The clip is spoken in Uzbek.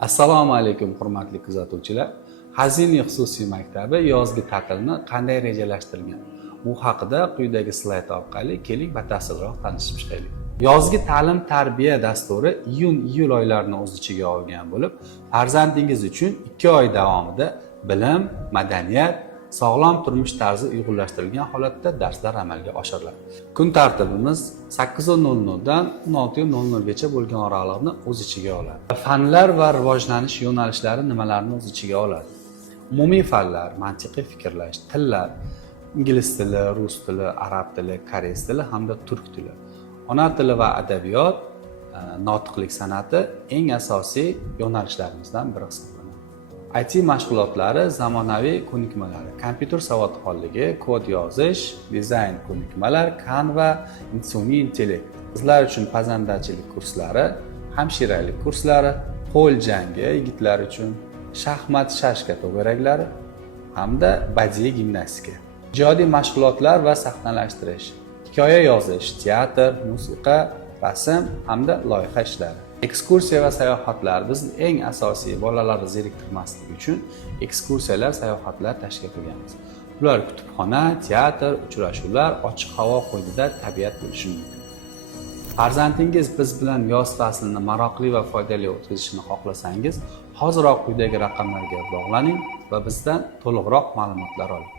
Assalomu alaykum hurmatli kuzatuvchilar. Haziniy xususiy maktabi yozgi ta'tilni qanday rejalashtirgan? Bu haqida quyidagi slayd orqali keling batafsilroq tanishib chiqaylik. Yozgi ta'lim-tarbiya dasturi iyun-iyul oylarini o'z ichiga olgan bo'lib, farzandingiz uchun 2 oy davomida bilim, madaniyat, sog'lom turmush tarzi uyg'unlashtirilgan holatda darslar amalga oshiriladi. Kun tartibimiz 8:00 dan 16:00 gacha bo'lgan oraliqni o'z ichiga oladi. Fanlar va rivojlanish yo'nalishlari nimalarni o'z ichiga oladi? Umumiy fanlar, mantiqiy fikrlash, tillar, ingliz tili, rus tili, arab tili, koreys tili hamda turk tili. Ona tili va adabiyot, notiqlik san'ati eng asosiy yo'nalishlarimizdan biri hisoblanadi. IT mashg'ulotlari, zamonaviy ko'nikmalari, kompyuter savodxonligi, kod yozish, dizayn ko'nikmalar, Canva, sun'iy intellekt. Qizlar uchun pazandachilik kurslari, hamshiralik kurslari, qo'l jangi yigitlar uchun, shaxmat shashka to'garaklari hamda badiiy gimnastika. Ijodiy mashg'ulotlar va sahnalashtirish, hikoya yozish, teatr, musiqa, rasm hamda loyiha ishlari. Ekskursiya va sayohatlar biz eng asosiy bolalarni zeriktirmaslik uchun ekskursiyalar, sayohatlar tashkil qilganmiz. Ular kutubxona, teatr, uchrashuvlar, ochiq havo qo'ynida tabiat bo'lishi mumkin. Farzandingiz biz bilan yoz faslini maroqli va foydali o'tkazishni xohlasangiz, hoziroq quyidagi raqamlarga bog'laning va bizdan to'liqroq ma'lumotlar oling.